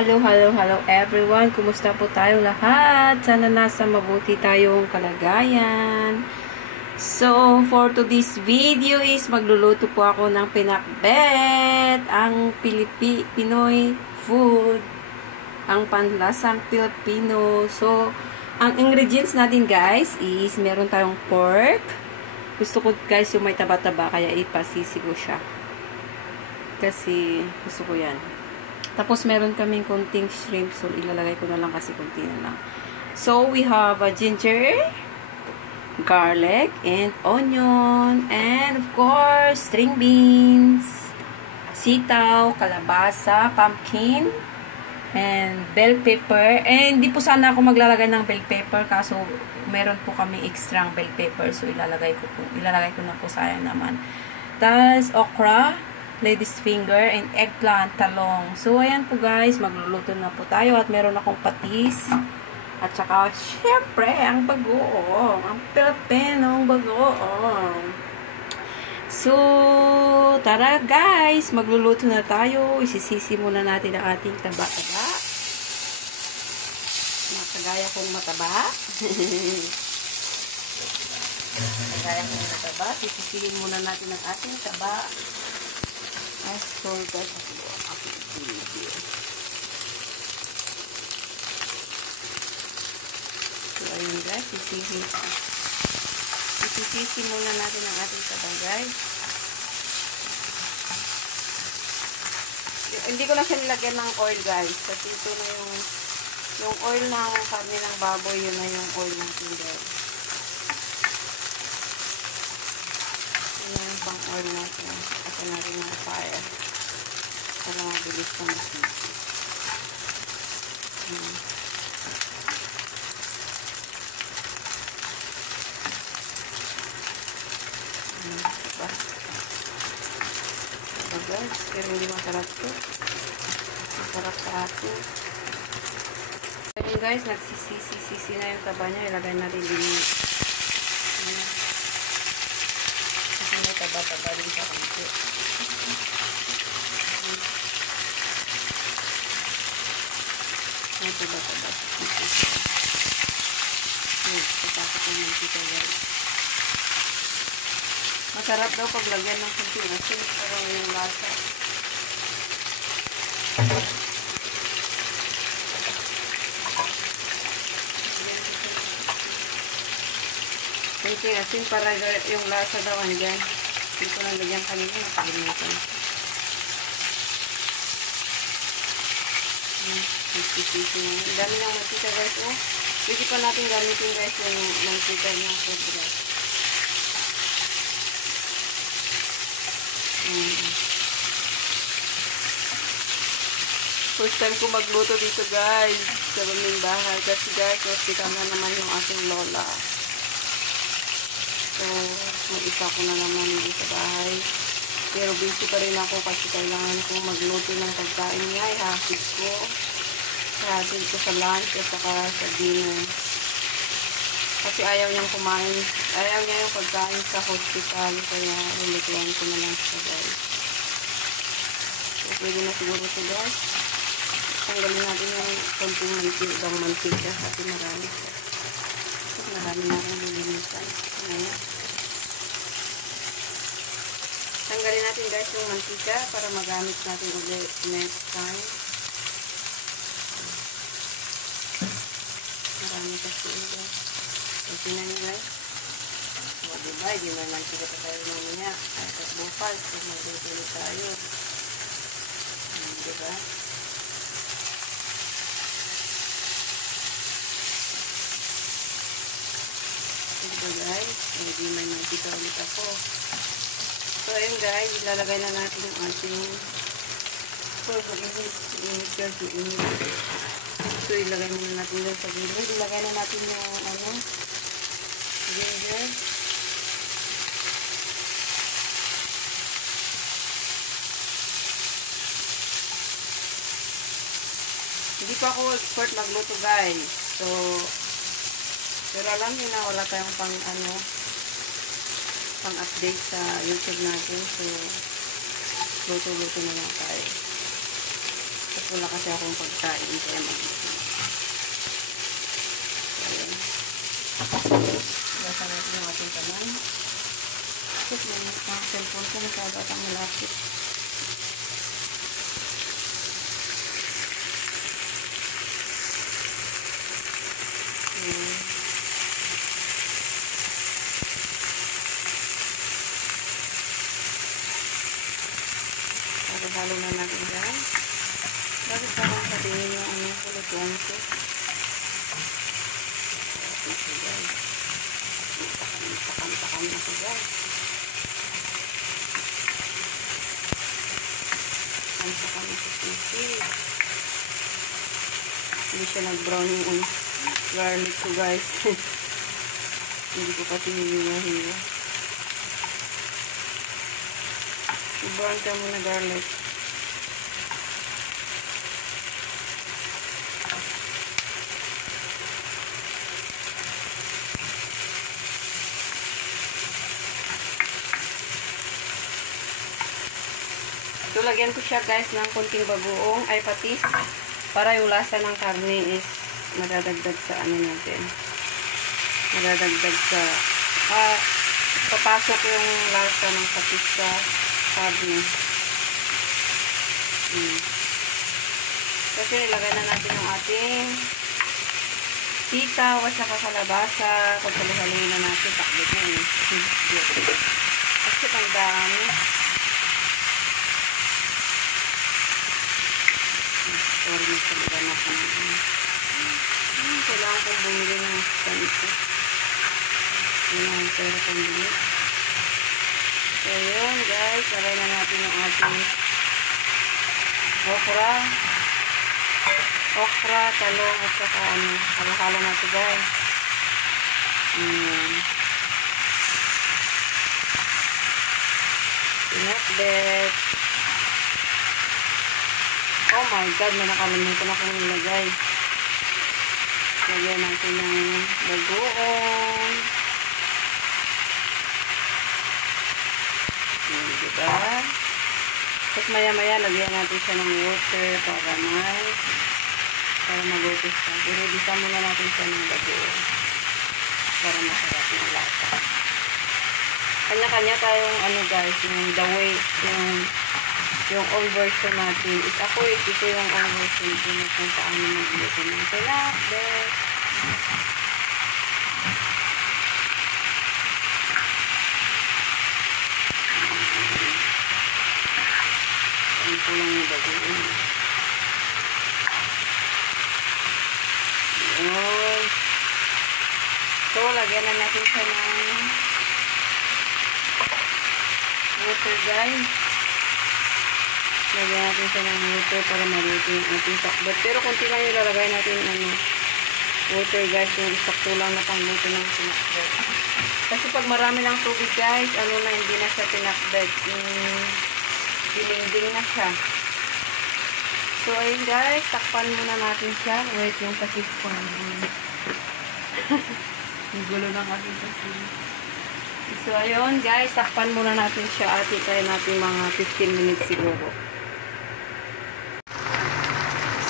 Hello everyone. Kumusta po tayo lahat? Sana nasa mabuti tayong kalagayan. So, for today's video is magluluto po ako ng pinakbet, ang Pinoy food, ang panlasang Pilipino. So, ang ingredients natin guys is meron tayong pork. Gusto ko guys yung may taba-taba, kaya ipasisi ko siya. Kasi gusto ko yan. Tapos, meron kaming konting shrimp. So, ilalagay ko na lang kasi konti na lang. So, we have a ginger, garlic, and onion. And, of course, string beans, sitaw, kalabasa, pumpkin, and bell pepper. And, di po sana ako maglalagay ng bell pepper. Kaso, meron po kami extra bell pepper. So, ilalagay ko na po, sayang naman. Tapos, okra, lady's finger, and eggplant, talong. So, ayan po guys, magluluto na po tayo at meron akong patis. At saka, syempre, ang bagoong. Ang Pilipinong bagoong. So, tara guys, magluluto na tayo. Isisisi muna natin ang ating taba-taba. Kagaya kong mataba. Kagaya kong mataba. Sisisihin muna natin ang ating taba. As for guys, ako ang aking video. So, ayun guys, isisisi muna natin ang ating taba guys. Hindi ko lang siya nilagyan ng oil guys. Kasi ito na yung oil ng karne ng baboy, yun na yung oil ng tinder. Yun na yung pang oil natin. Kasi natin ng fire. Para mabilis na masisi. Diba? Diba guys? Pero hindi masarap ito. Masarap sa atin. Ayun guys, nagsisisi na yung taba niya. Ilagay natin din yung kasi may taba-taba din sa kanto. May taba-taba sa kanto. Patakot yung mantika guys. Masarap daw paglagyan ng kunti kasi parang yung lasa. Kunti asin para yung lasa daw andyan. Hindi ko lang lagyan kanina. Nakalimutan. Ang dami ng mantika guys. Oh. Pwede pa natin gamitin guys yung mantika ng sobra. First time ko magluto dito guys sa aming bahay kasi guys hospital na naman yung aking lola. So mag-isa ko na naman dito sa bahay, pero busy pa rin ako kasi kailangan kong magluto ng pagkain niya. Ihatid ko sa lunch at saka sa dinner kasi ayaw niyang kumain, ayaw niya yung pagkain sa hospital, kaya lulutuan ko na lang siya guys. So pwede na siguro ito guys. Tanggalin natin yung konting mantika kasi marami na akong nilinisan. Tanggalin natin guys yung mantika para magamit natin ulit next time. Marami kasi guys. Okay na nyo guys. O diba, hindi may mantika pa tayo mamaya. At bukas, kung maglutulo tayo. Diba? Diba guys, hindi may mantika ulit ako. So ayun guys, ilalagay na natin yung ating so ilagay muna natin yung sa gilid. Ilagay na natin yung ginger. Hindi pa ako expert magluto guys. So pero alam niyo na wala tayong pang-update sa YouTube natin. So luto-luto na lang tayo. Kasi wala kasi akong pagkain kaya mag-isip. So, ayan. Basta natin yung ating kamay. Kasi may mga cellphone ko masyado at ang malapit. Halo na natin dyan. Bakit parang sabihin yung ano kulutuan ko? Ito guys. Takam na ko guys. Takam na ko sisi. Hindi siya nag-brown yung garlic ko guys. Hindi ko pati hiwa-hiwa. I-brown ka muna garlic. So, lagyan ko siya guys ng konting bagoong ay patis para yung lasa ng karne is madadagdag sa ano natin. Madadagdag sa papasok yung lasa ng patis sa karne. Kasi nilagay na natin yung ating sitaw at saka kalabasa. Kung halo-haloyin na natin, takbit na yun. Kasi ang dami. Sorry, nagsabigan ako ng kailangan kong bumili ng ganito. Kailangan pera kong bumili. So, yun guys. Aray na natin yung ating okra, talong, at saka ano. Halo-halo na ito guys. Pinakbet. Oh my God, may nakalimutan akong nilagay. Lagyan natin ng bagoong. Diba? Tapos maya-maya, lagyan natin siya ng water para maluto siya. Irudisa muna natin siya ng bagoong para masarap yung lasa. Kanya-kanya tayong ano guys, yung the way, yung own version natin. Ito yung own version ko na kung paano magluto ng pinakbet. Ayan ko lang yung bagoong. Ayan. So, lagyan na natin siya ng water guys. Lagyan natin siya ng water para maluto yung ating takbet. Pero konti lang yung lalagay natin water guys. Yung isakto lang na pangluto ng pinakbet. Kasi pag marami ng tubig guys, hindi na siya pinakbet. Dilinding na siya. So ayun guys, takpan muna natin siya. Wait, yung pasit ko na. Yung gulo ng ating pasit. So ayun guys, takpan muna natin siya at itayin natin mga 15 minutes siguro.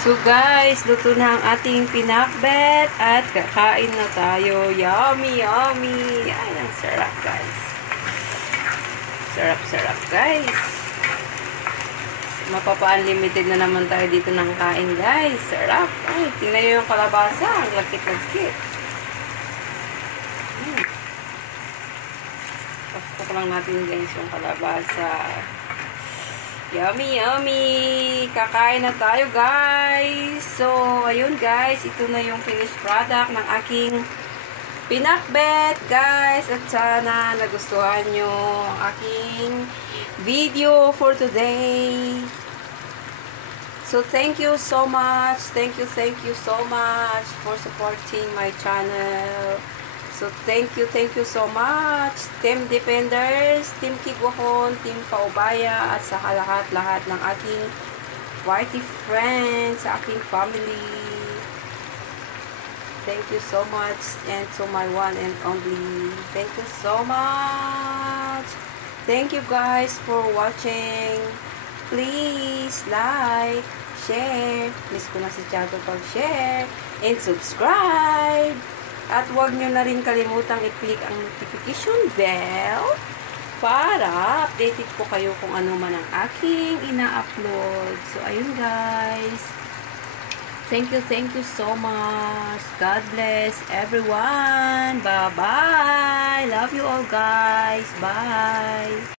So guys, luto na ang ating pinakbet at kakain na tayo. Yummy, yummy. Ay, ang sarap guys. Sarap guys. Mapapa-unlimited na naman tayo dito ng kain guys. Sarap. Ay, tingnan nyo yung kalabasa. Ang lakit-lakit. Pasok lang natin guys yung kalabasa. Yummy, yummy! Kakain na tayo, guys! So, ayun, guys. Ito na yung finished product ng aking pinakbet, guys. At sana nagustuhan nyo ang aking video for today. So, thank you so much. Thank you so much for supporting my channel. So, thank you so much, Team Defenders, Team Kigwahon, Team Paubaya, at sa lahat-lahat ng aking party friends, sa aking family. Thank you so much, and to my one and only. Thank you so much. Thank you guys for watching. please like, share. Miss ko na si Chato pag-share. And subscribe. At huwag nyo na rin kalimutang i-click ang notification bell para updated po kayo kung ano man ang aking ina-upload. So, ayun guys. Thank you so much. God bless everyone. Bye-bye. Love you all guys. Bye.